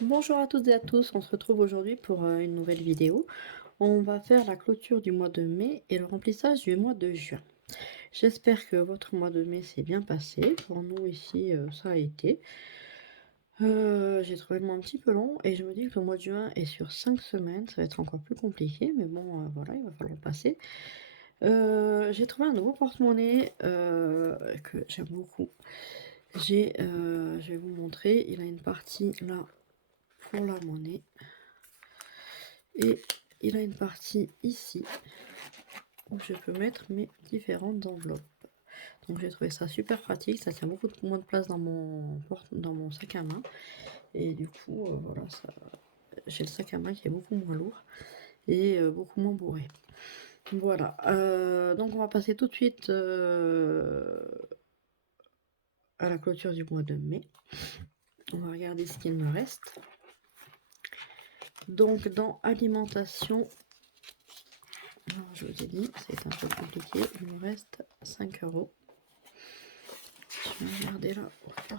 Bonjour à toutes et à tous, on se retrouve aujourd'hui pour une nouvelle vidéo. On va faire la clôture du mois de mai et le remplissage du mois de juin. J'espère que votre mois de mai s'est bien passé. Pour nous ici, ça a été. J'ai trouvé le mois un petit peu long et je me dis que le mois de juin est sur 5 semaines, ça va être encore plus compliqué, mais bon, voilà, il va falloir le passer. J'ai trouvé un nouveau porte-monnaie que j'aime beaucoup. Je vais vous montrer, il a une partie là pour la monnaie. Et il a une partie ici où je peux mettre mes différentes enveloppes. Donc j'ai trouvé ça super pratique, ça tient beaucoup moins de place dans mon sac à main. Et du coup, voilà, j'ai le sac à main qui est beaucoup moins lourd et beaucoup moins bourré. Voilà, donc on va passer tout de suite à la clôture du mois de mai. On va regarder ce qu'il me reste. Donc dans alimentation, alors, je vous ai dit, c'est un peu compliqué, il me reste 5 euros. Je vais regarder là au fur et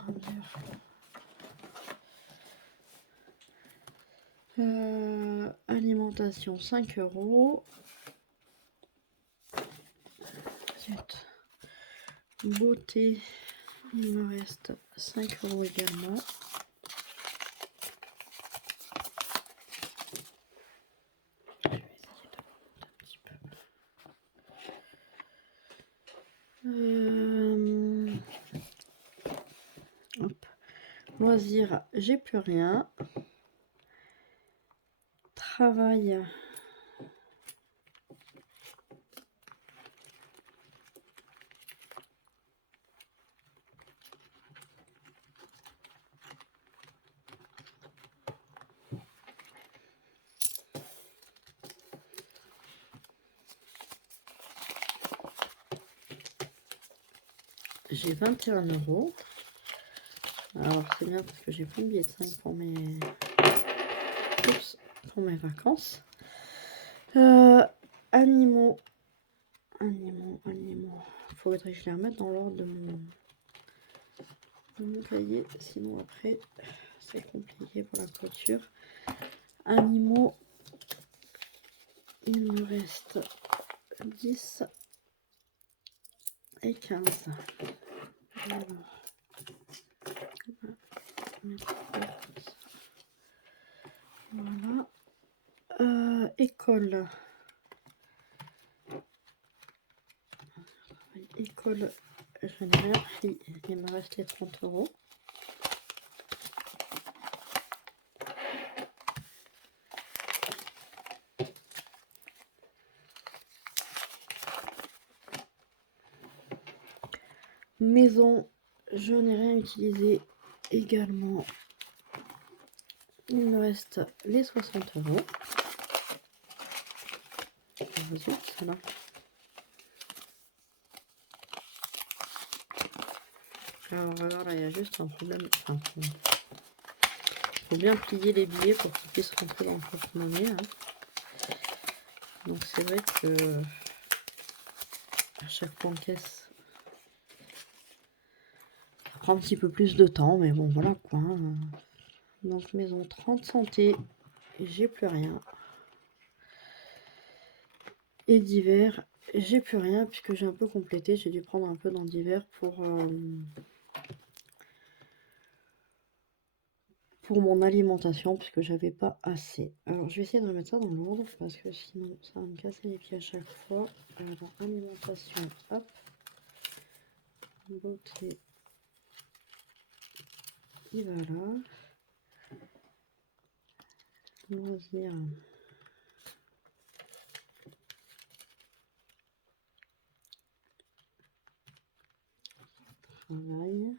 à mesure. Alimentation 5 euros. Zut. Beauté, il me reste 5 euros également. Je vais essayer de remonter un petit peu. Hop. Loisirs, j'ai plus rien. Travail. J'ai 21 euros. Alors c'est bien parce que j'ai plein de billets de 5 pour pour mes vacances. Animaux. Animaux. Faudrait que je les remette dans l'ordre de mon cahier, sinon après c'est compliqué pour la clôture. Animaux, il me reste 10 et 15. Alors, voilà. École. École, je n'ai rien pris, il me reste les 30 euros. Maison, je n'ai rien utilisé également. Il me reste les 60 euros. Zut, là. Alors là, il y a juste un problème. Enfin, faut bien plier les billets pour qu'ils puissent rentrer dans le porte-monnaie. Hein. Donc c'est vrai que à chaque fois en caisse, ça prend un petit peu plus de temps, mais bon voilà quoi. Hein. Donc maison 30 santé, j'ai plus rien. Et divers, j'ai plus rien puisque j'ai un peu complété. J'ai dû prendre un peu dans divers pour mon alimentation puisque j'avais pas assez. Alors je vais essayer de remettre ça dans l'ordre parce que sinon ça va me casser les pieds à chaque fois. Alors alimentation, hop, beauté, il va là, loisirs, travail.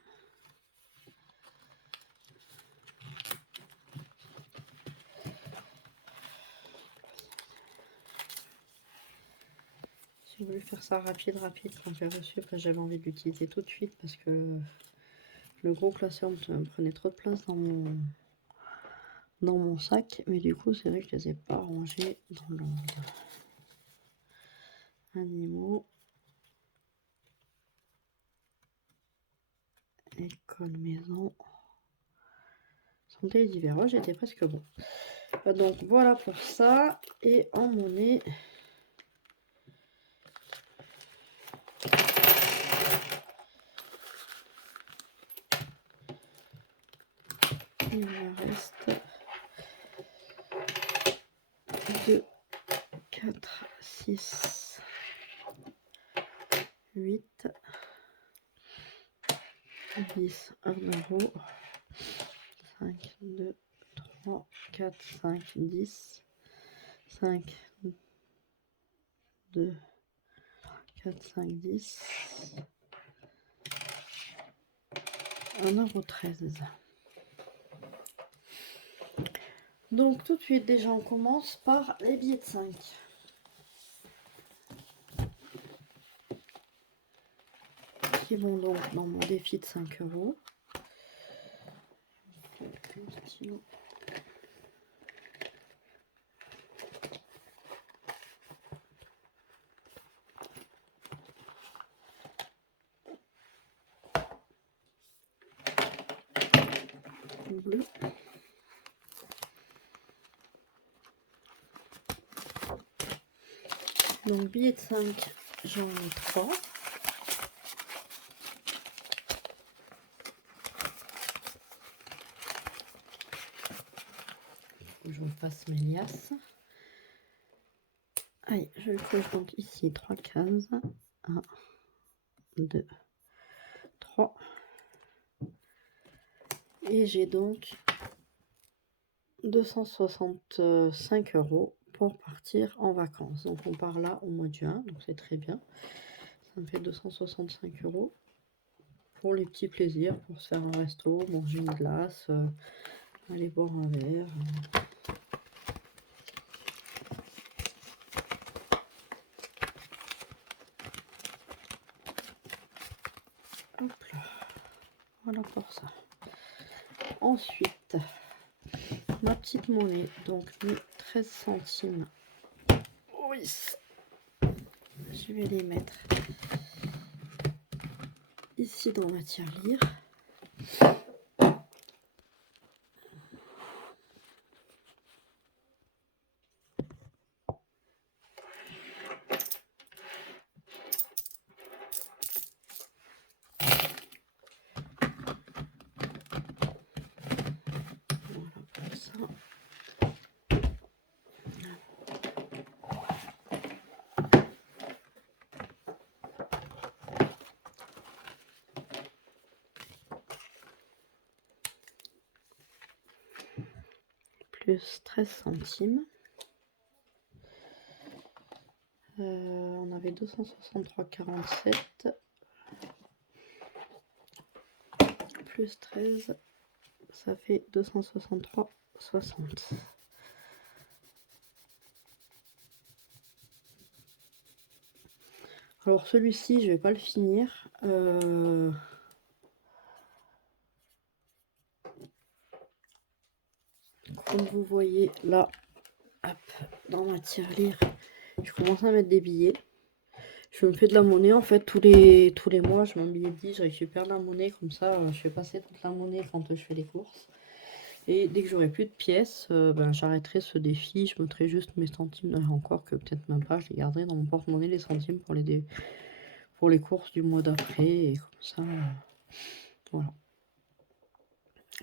J'ai voulu faire ça rapide quand j'ai reçu, parce que j'avais envie de l'utiliser tout de suite parce que le gros classeur me prenait trop de place dans mon sac, mais du coup c'est vrai que je les ai pas rangés dans l'ordre. Animaux, école, maison, Sentait les divers. Oh, j'étais presque bon. Donc voilà pour ça. Et en monnaie, il me reste 2, 4, 6, 8, 10, 1 euro. 5, 2, 3, 4, 5, 10, 5, 2, 4, 5, 10, 1,13 €. Donc tout de suite, déjà, on commence par les billets de 5. Qui vont donc dans mon défi de 5 euros. Un stylo. Bleu. Donc billet de 5, j'en ai 3. Je repasse mes liasses. Allez, je le coche donc ici 3 cases. 1, 2, 3. Et j'ai donc 265 € pour partir en vacances. Donc on part là au mois de juin, donc c'est très bien. Ça me fait 265 € pour les petits plaisirs, pour se faire un resto, manger une glace, aller boire un verre. Hop là, voilà pour ça. Ensuite, ma petite monnaie, donc mes 13 centimes. Oui, je vais les mettre ici dans ma tirelire. Plus 13 centimes. On avait 263,47 plus 13, ça fait 263,60. Alors celui-ci, je vais pas le finir. Comme vous voyez là, hop, dans ma tirelire, je commence à mettre des billets. Je me fais de la monnaie en fait tous les mois. Je mets un billet de 10, je récupère de la monnaie comme ça. Je fais passer toute la monnaie quand je fais les courses. Et dès que j'aurai plus de pièces, j'arrêterai ce défi. Je mettrai juste mes centimes. Encore que peut-être même pas. Je les garderai dans mon porte-monnaie les centimes pour les courses du mois d'après. Et comme ça, voilà.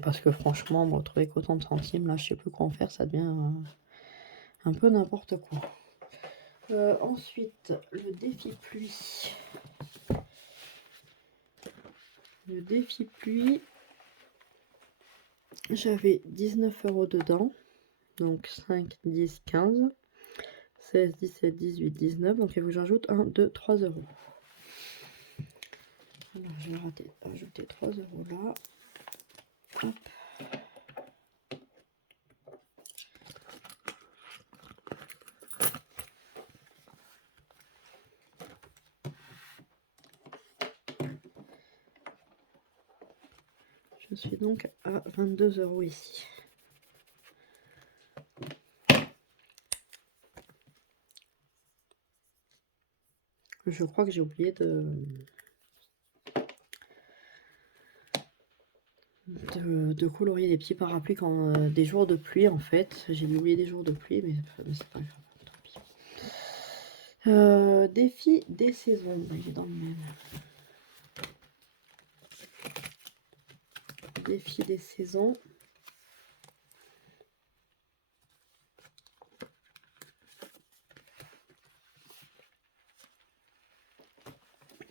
Parce que franchement, me retrouver qu'autant de centimes, là, je sais plus quoi en faire. Ça devient un peu n'importe quoi. Ensuite, le défi pluie. Le défi pluie, j'avais 19 € dedans. Donc 5, 10, 15, 16, 17, 18, 19. Donc il faut que j'ajoute 1, 2, 3 €. Alors je vais ajouter 3 € là. Hop. Je suis donc à 22 € ici. Je crois que j'ai oublié de... de colorier des petits parapluies quand des jours de pluie en fait. J'ai oublié des jours de pluie, mais c'est pas grave, tant pis. Défi des saisons, bah, il est dans le même. Défi des saisons.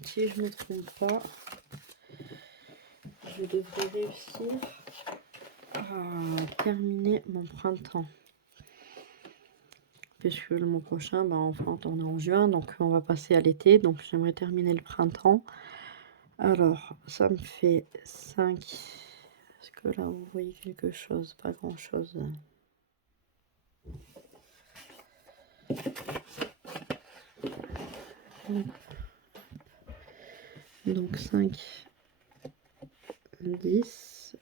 Si je ne me trompe pas, je devrais réussir à terminer mon printemps. Puisque le mois prochain, bah, enfin, on est en juin, donc on va passer à l'été. Donc j'aimerais terminer le printemps. Alors, ça me fait 5. Est-ce que là, vous voyez quelque chose? Pas grand-chose. Donc 5, 10,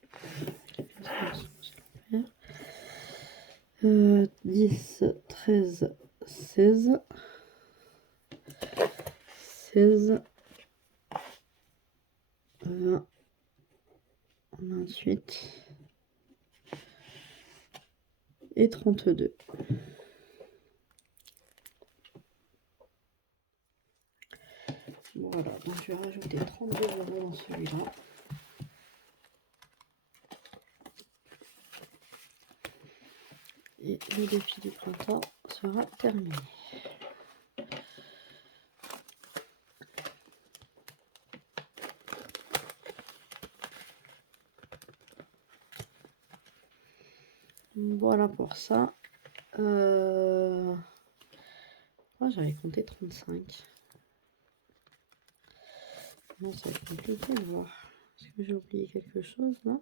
10, 13, 16, 16, 20, 28 et 32. Voilà, donc je vais rajouter 32 € dans celui-là. Et le défi du printemps sera terminé. Voilà pour ça. Moi, j'avais compté 35. Non, ça va être compliqué de voir. Est-ce que j'ai oublié quelque chose là?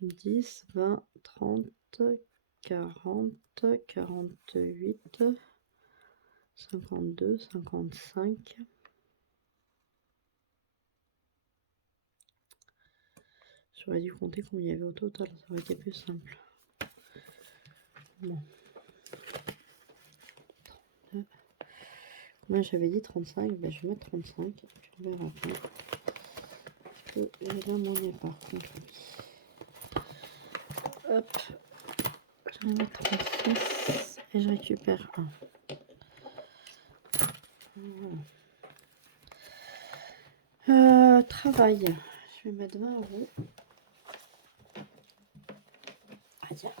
10, 20, 30, 40, 48, 52, 55. J'aurais dû compter combien il y avait au total, ça aurait été plus simple. Bon. Moi j'avais dit 35, ben je vais mettre 35, puis on verra après. Parce que j'ai la monnaie par contre. Hop, je vais mettre 36 et je récupère 1. Voilà. Travail, je vais mettre 20 €. Ah tiens.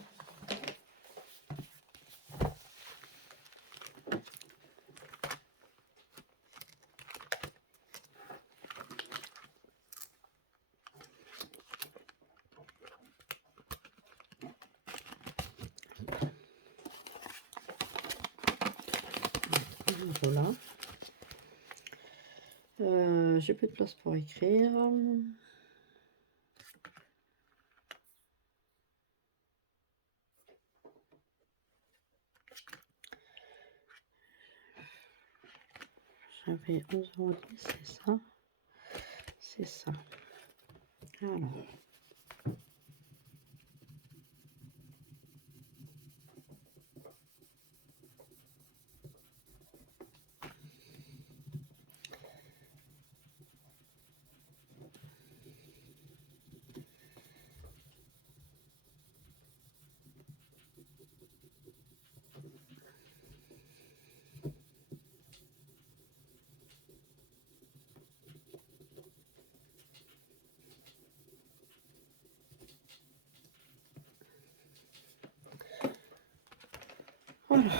Voilà. J'ai plus de place pour écrire. J'avais 11,10 €, c'est ça. C'est ça. Alors. Voilà.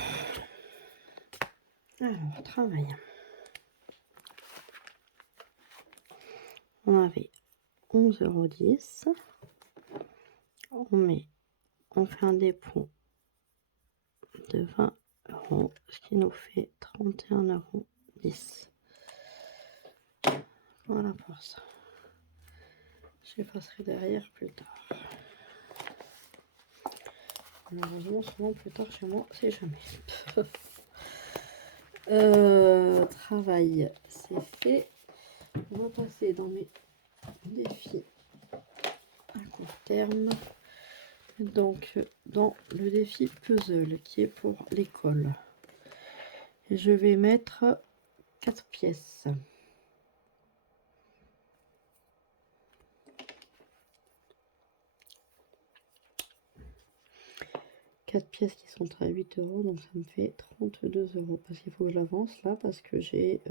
Alors, travail. On avait 11,10 €. On fait un dépôt de 20 €, ce qui nous fait 31,10 €. Voilà pour ça. J'effacerai derrière plus tard. Malheureusement, souvent plus tard chez moi, c'est jamais. Travail, c'est fait. On va passer dans mes défis à court terme. Donc, dans le défi puzzle qui est pour l'école. Je vais mettre 4 pièces. Quatre pièces qui sont à 8 €, donc ça me fait 32 €. Parce qu'il faut que je l'avance là, parce que j'ai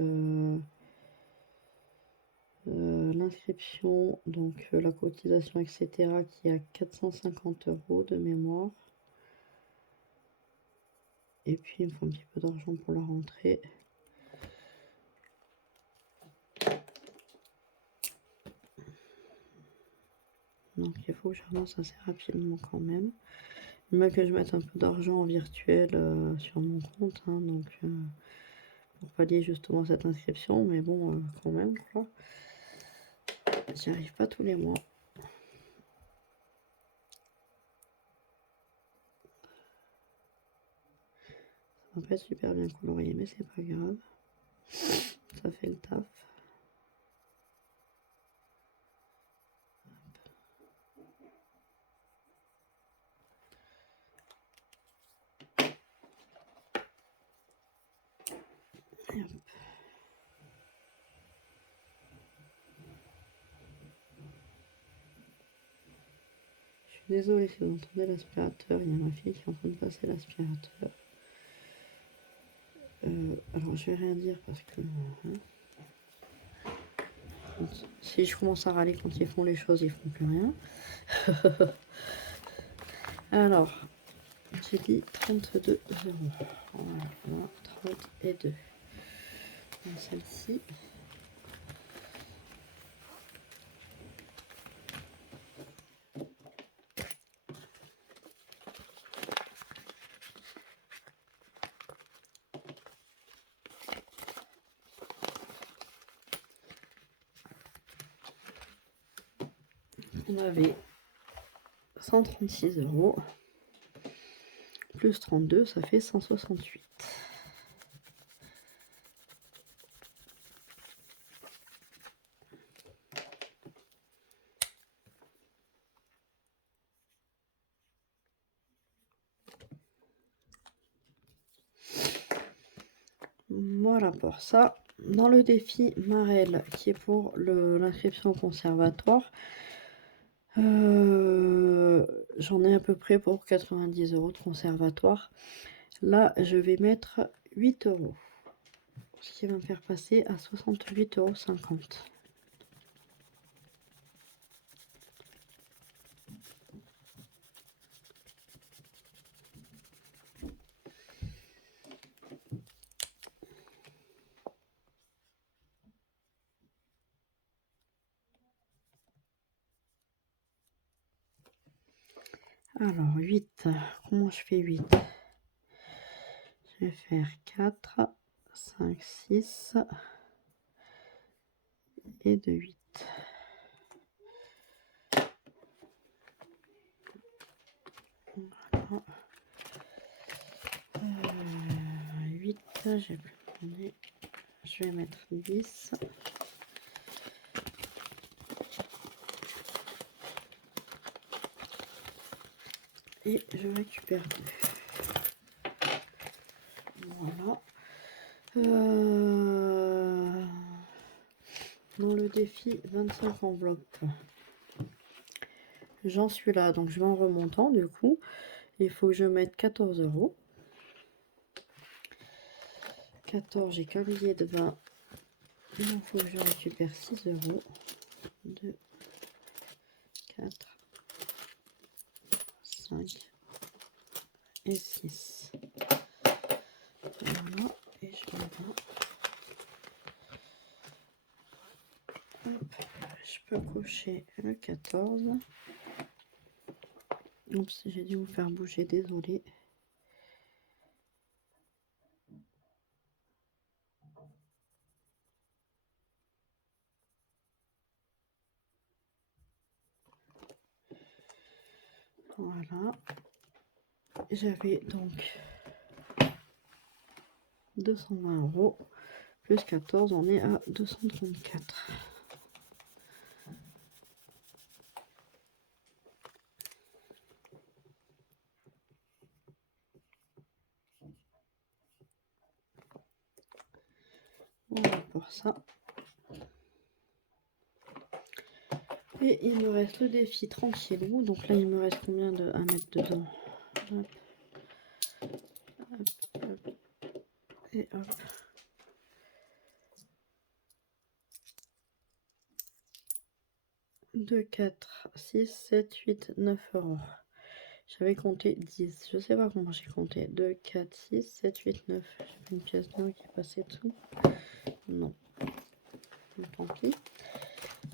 l'inscription, donc la cotisation, etc., qui est à 450 € de mémoire. Et puis il me faut un petit peu d'argent pour la rentrée. Donc il faut que je relance assez rapidement quand même. Même que je mette un peu d'argent en virtuel sur mon compte, hein, donc pour pallier justement cette inscription, mais bon, quand même, quoi. J'y arrive pas tous les mois. Ça va pas être super bien colorié, mais c'est pas grave. Ça fait le taf. Et hop. Je suis désolée si vous entendez l'aspirateur. Il y a ma fille qui est en train de passer l'aspirateur. Alors je vais rien dire parce que si je commence à râler quand ils font les choses, ils font plus rien. Alors, j'ai dit 32 €. Voilà, 32. Donc celle-ci. On avait 136 € plus 32, ça fait 168. Voilà pour ça. Dans le défi Marelle, qui est pour l'inscription au conservatoire, j'en ai à peu près pour 90 € de conservatoire. Là, je vais mettre 8 €, ce qui va me faire passer à 68,50 €. Alors, 8, comment je fais 8? Je vais faire 4, 5, 6 et de 8. Voilà. 8, j'ai plus tourné. Je vais mettre 10. Et je récupère 2. Voilà. Dans le défi 25 enveloppes, j'en suis là, donc je vais en remontant. Du coup, il faut que je mette 14 €. 14, j'ai qu'un billet de 20. Il faut que je récupère 6 €. 2, 4, 5 et 6. Voilà, et je vais là. Hop, je peux cocher le 14. Oups, j'ai dû vous faire bouger, désolé. Voilà. J'avais donc 220 € plus 14, on est à 234. ça. Et il me reste le défi tranquillou. Donc là, il me reste combien à mettre dedans? Hop, hop, hop, et hop. 2, 4, 6, 7, 8, 9 euros. J'avais compté 10. Je sais pas comment j'ai compté. 2, 4, 6, 7, 8, 9. J'ai fait une pièce d'or qui est passée dessous. Non. Donc, tant pis.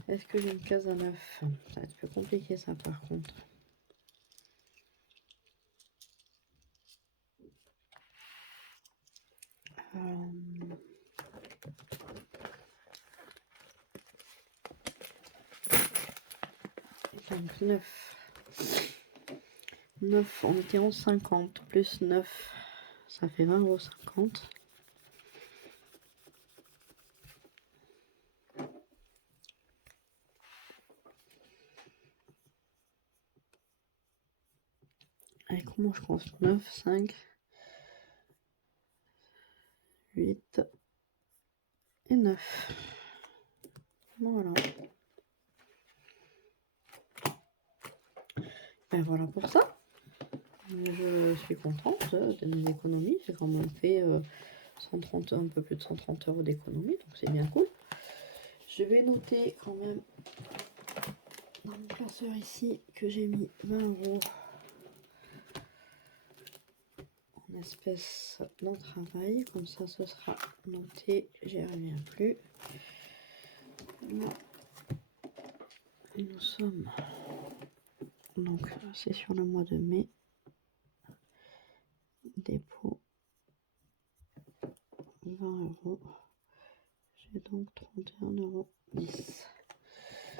Est-ce que j'ai une case à 9? Ça va être plus compliqué ça par contre. Donc 9. 9, on était en 50. Plus 9, ça fait 20,50 €. Allez, comment je compte? 9, 5, 8 et 9. Voilà. Ben voilà pour ça. Je suis contente de mes économies. J'ai quand même fait 130, un peu plus de 130 € d'économie, donc c'est bien cool. Je vais noter quand même dans mon classeur ici que j'ai mis 20 € en espèces dans travail. Comme ça, ce sera noté. J'y reviens plus. Là, nous sommes donc c'est sur le mois de mai. Dépôt 20 €. J'ai donc 31,10 €.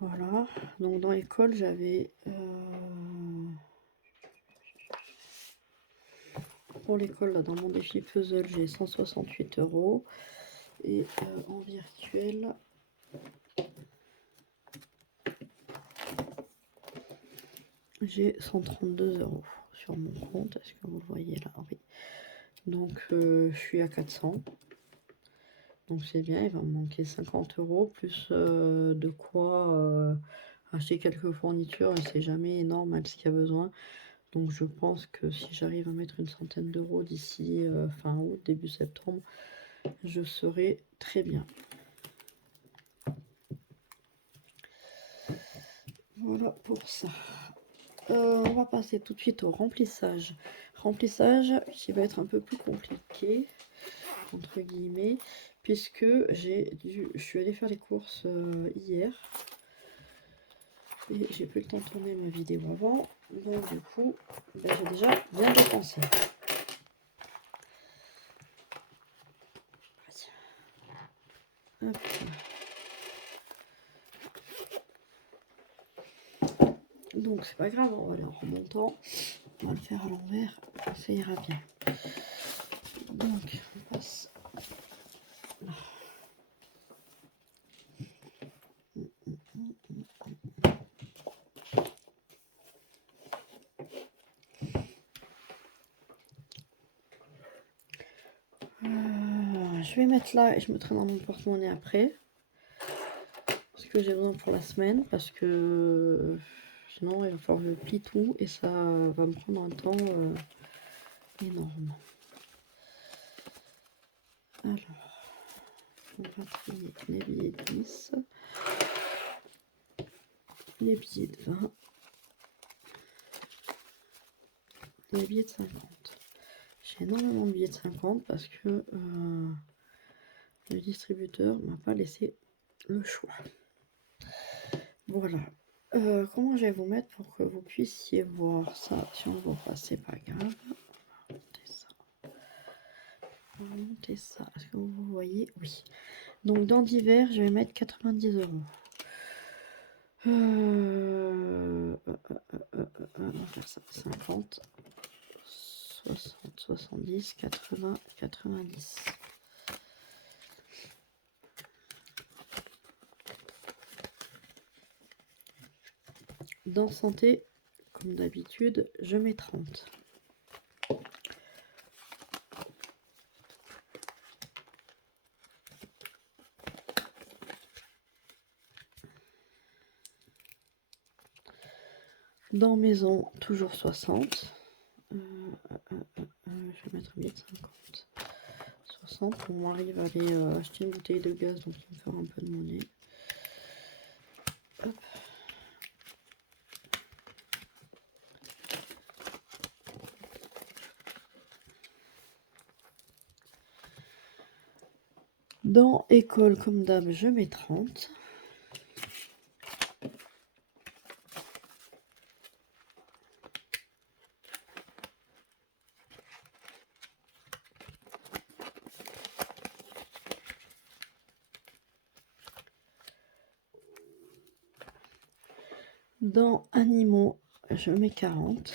Voilà. Donc dans l'école, j'avais pour l'école, là, dans mon défi puzzle, j'ai 168 €. Et en virtuel, j'ai 132 € sur mon compte. Est-ce que vous le voyez là? Oui. Donc je suis à 400. Donc c'est bien, il va me manquer 50 € plus de quoi acheter quelques fournitures. Et c'est jamais énorme à ce qu'il y a besoin. Donc je pense que si j'arrive à mettre une centaine d'euros d'ici fin août, début septembre, je serai très bien. Voilà pour ça. On va passer tout de suite au remplissage. Remplissage qui va être un peu plus compliqué, entre guillemets, puisque je suis allée faire les courses hier. Et j'ai plus le temps de tourner ma vidéo avant. Donc du coup, ben, j'ai déjà bien dépensé. Hop. Donc c'est pas grave, on va aller en remontant. On va le faire à l'envers, ça ira bien. Donc on passe. Je vais mettre là et je mettrai dans mon porte-monnaie après. Ce que j'ai besoin pour la semaine, parce que sinon il va falloir que je plie tout et ça va me prendre un temps énorme. Alors, on va trier les billets de 10, les billets de 20, les billets de 50. J'ai énormément de billets de 50 parce que le distributeur m'a pas laissé le choix. Voilà. Comment je vais vous mettre pour que vous puissiez voir ça? Si on ne voit pas, c'est pas grave. On va monter ça. Est-ce que vous voyez? Oui. Donc dans divers, je vais mettre 90 €. On va faire ça. 50, 60, 70, 80, 90. Dans santé, comme d'habitude, je mets 30. Dans maison, toujours 60. Je vais mettre 1050. 60. Mon mari va aller acheter une bouteille de gaz, donc il me fera un peu de monnaie. Hop. Dans école, comme d'hab, je mets 30. Dans animaux, je mets 40.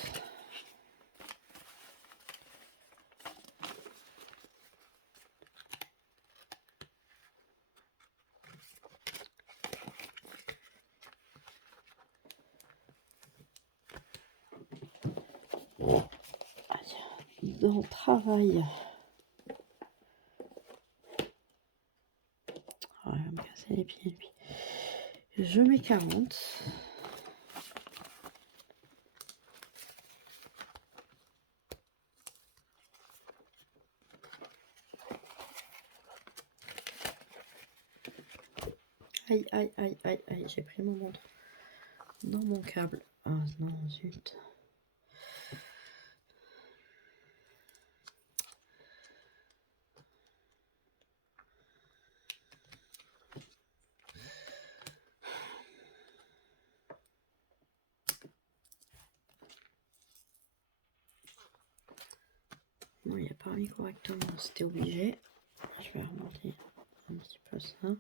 Dans travail, il va me casser les pieds lui. Je mets 40. Aïe, aïe, aïe, aïe, aïe, j'ai pris mon montre dans mon câble. Ah non, zut. Non, il n'y a pas mis correctement, c'était obligé. Je vais remonter un petit peu ça.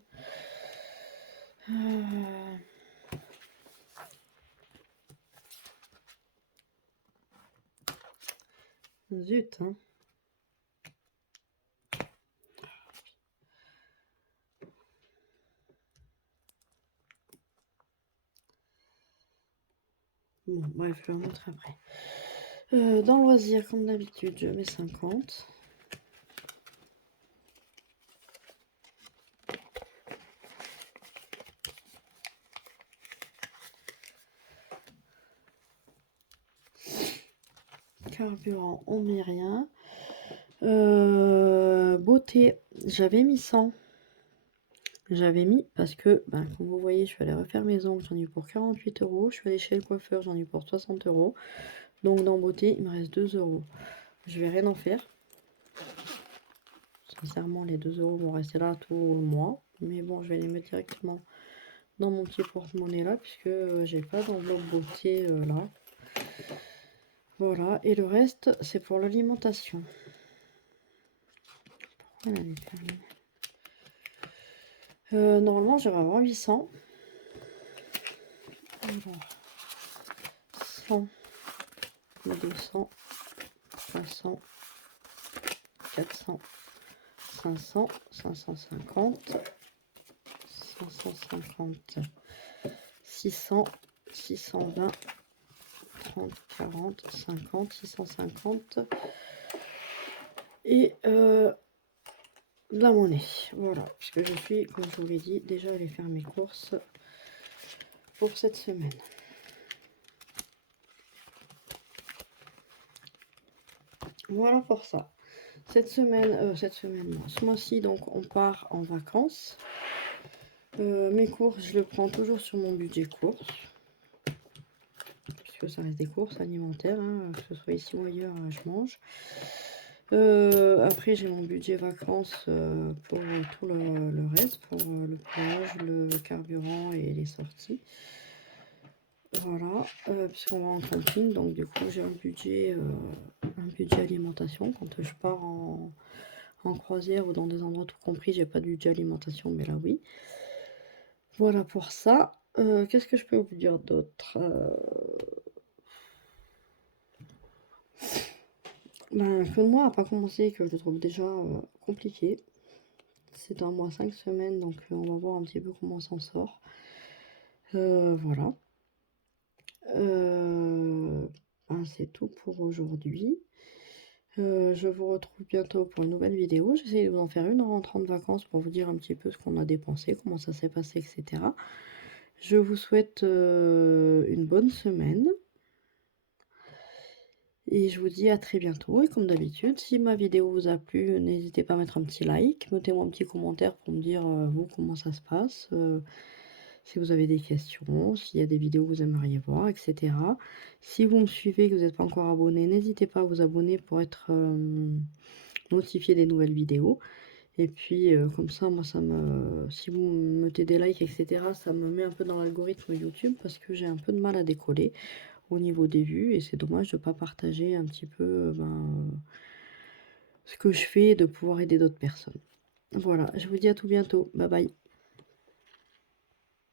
Zut, hein. Bon, bref, je vais vous montrer après. Dans loisir, comme d'habitude, je mets 50. Carburant, on met rien. Beauté, j'avais mis 100. J'avais mis parce que, ben, comme vous voyez, je suis allée refaire mes ongles, j'en ai eu pour 48 euros. Je suis allée chez le coiffeur, j'en ai eu pour 60 euros. Donc dans beauté, il me reste 2 euros. Je vais rien en faire. Sincèrement, les 2 euros vont rester là tout le mois. Mais bon, je vais les mettre directement dans mon petit porte-monnaie là, puisque j'ai pas d'enveloppe beauté là. Voilà, et le reste, c'est pour l'alimentation. Pourquoi elle avait fermé normalement, je vais avoir 800. Alors, 100, 200, 300, 400, 500, 550, 550, 600, 620, 30, 40, 50, 650 et de la monnaie. Voilà, puisque je suis, comme je vous l'ai dit, déjà allé faire mes courses pour cette semaine. Voilà pour ça. Ce mois-ci, donc on part en vacances. Mes courses, je le prends toujours sur mon budget courses, puisque ça reste des courses alimentaires, hein, que ce soit ici ou ailleurs, je mange. Après, j'ai mon budget vacances pour tout le reste, pour le plage, le carburant et les sorties. Voilà, puisqu'on va en camping, donc du coup j'ai un budget alimentation. Quand je pars en croisière ou dans des endroits tout compris, j'ai pas de budget alimentation, mais là oui. Voilà pour ça. Qu'est-ce que je peux vous dire d'autre? Ben, que le mois n'a pas commencé, que je le trouve déjà compliqué. C'est un mois 5 semaines, donc on va voir un petit peu comment on s'en sort. Voilà. Ben, c'est tout pour aujourd'hui. Je vous retrouve bientôt pour une nouvelle vidéo. J'essaie de vous en faire une en rentrant de vacances pour vous dire un petit peu ce qu'on a dépensé, comment ça s'est passé, etc. Je vous souhaite une bonne semaine. et je vous dis à très bientôt et comme d'habitude, si ma vidéo vous a plu, n'hésitez pas à mettre un petit like, mettez-moi un petit commentaire pour me dire, vous, comment ça se passe, si vous avez des questions, s'il y a des vidéos que vous aimeriez voir et cetera. Si vous me suivez et que vous êtes pas encore abonné, n'hésitez pas à vous abonner pour être, notifié des nouvelles vidéos et puis, comme ça, moi, ça me si vous me mettez des likes et cetera, ça me met un peu dans l'algorithme YouTube parce que j'ai un peu de mal à décoller au niveau des vues et c'est dommage de pas partager un petit peu, ce que je fais et de pouvoir aider d'autres personnes. Voilà, je vous dis à tout bientôt. Bye bye.